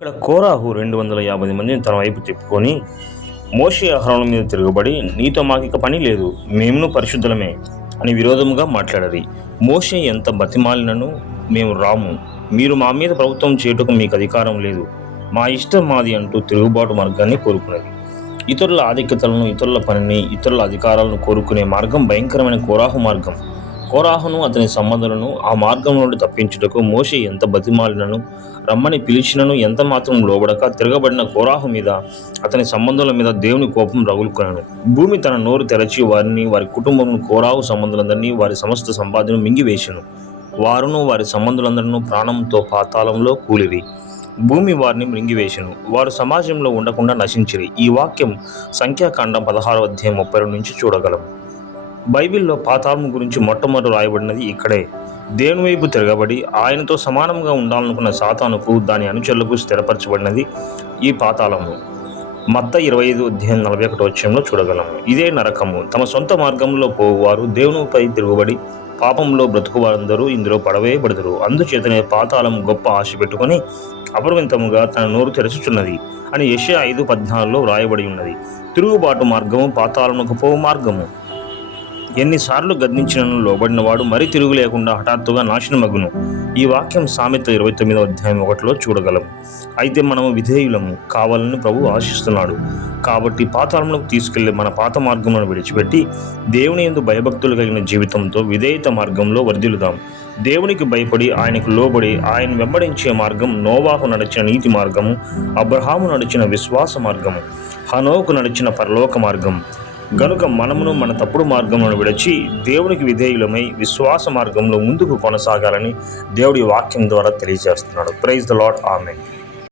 ఇక్కడ కోరాహు 250 మందిని తన వైపు తిప్పుకొని మోషే అహరోనుల మీద తిరగబడి, నీతో మాకిక పని లేదు, మేమును పరిశుద్ధులమే అని విరోధముగా మాట్లాడారు. మోషే ఎంత బతిమాలినను మేము రాము, మీరు మా మీద ప్రభుత్వం చేయుటకు మీకు అధికారం లేదు, మా ఇష్టం మాది అంటూ తిరుగుబాటు మార్గాన్ని కోరుకున్నది. ఇతరుల ఆధిక్యతలను, ఇతరుల పనిని, ఇతరుల అధికారాలను కోరుకునే మార్గం భయంకరమైన కోరాహు మార్గం. కోరాహును అతని సంబంధులను ఆ మార్గం నుండి తప్పించుటకు మోషే ఎంత బతిమాలినను, రమ్మని పిలిచినను ఎంత మాత్రం లోబడక తిరగబడిన కోరాహు మీద, అతని సంబంధుల మీద దేవుని కోపం రగులుకొనెను. భూమి తన నోరు తెరచి వారిని, వారి కుటుంబమును, కోరాహు సంబంధులందరినీ, వారి సమస్త సంపాదనను మింగివేసెను. వారును వారి సంబంధులందరూ ప్రాణంతో పాతాళంలో కూలిరి. భూమి వారిని మృంగివేసెను, వారు సమాజంలో ఉండకుండా నశించిరి. ఈ వాక్యం సంఖ్యాకాండం 16వ అధ్యాయం 32 నుంచి చూడగలం. బైబిల్లో పాతాళం గురించి మొట్టమొదట రాయబడినది ఇక్కడే. దేవుని వైపు తిరగబడి ఆయనతో సమానంగా ఉండాలనుకున్న సాతానుకు, దాని అనుచరులకు స్థిరపరచబడినది ఈ పాతాళము. మత్తయి 25 అధ్యాయం 41 వచనంలో చూడగలము. ఇదే నరకము. తమ సొంత మార్గంలో పోవువారు, దేవునిపై తిరుగుబడి పాపంలో బ్రతుకువారందరూ ఇందులో పడవేయబడదురు. అందుచేతనే పాతాళం గొప్ప ఆశ పెట్టుకొని అపరిమితముగా తన నోరు తెరచుచున్నది అని యెషయా 5:14లో వ్రాయబడి ఉన్నది. తిరుగుబాటు మార్గము పాతాళమునకు పోవు మార్గము. ఎన్నిసార్లు గద్దించినను లోబడినవాడు మరి తిరుగు లేకుండా హఠాత్తుగా నాశనమగును. ఈ వాక్యం సామెత 29వ అధ్యాయం 1లో చూడగలము. అయితే మనము విధేయులము కావాలని ప్రభువు ఆశిస్తున్నాడు. కాబట్టి పాతాళములకు తీసుకెళ్లి మన పాత మార్గములను విడిచిపెట్టి దేవుని యందు భయభక్తులు కలిగిన జీవితంతో విధేయత మార్గంలో వర్ధిల్లుదాం. దేవునికి భయపడి ఆయనకు లోబడి ఆయన వెంబడించే మార్గం నోవాహు నడిచిన నీతి మార్గము, అబ్రహాము నడిచిన విశ్వాస మార్గము, హనోకు నడిచిన పరలోక మార్గం. గనుక మనమును మన తప్పుడు మార్గములను విడిచి దేవునికి విధేయులమై విశ్వాస మార్గంలో ముందుకు కొనసాగాలని దేవుడి వాక్యం ద్వారా తెలియజేస్తున్నాడు. Praise the Lord. ఆమేన్.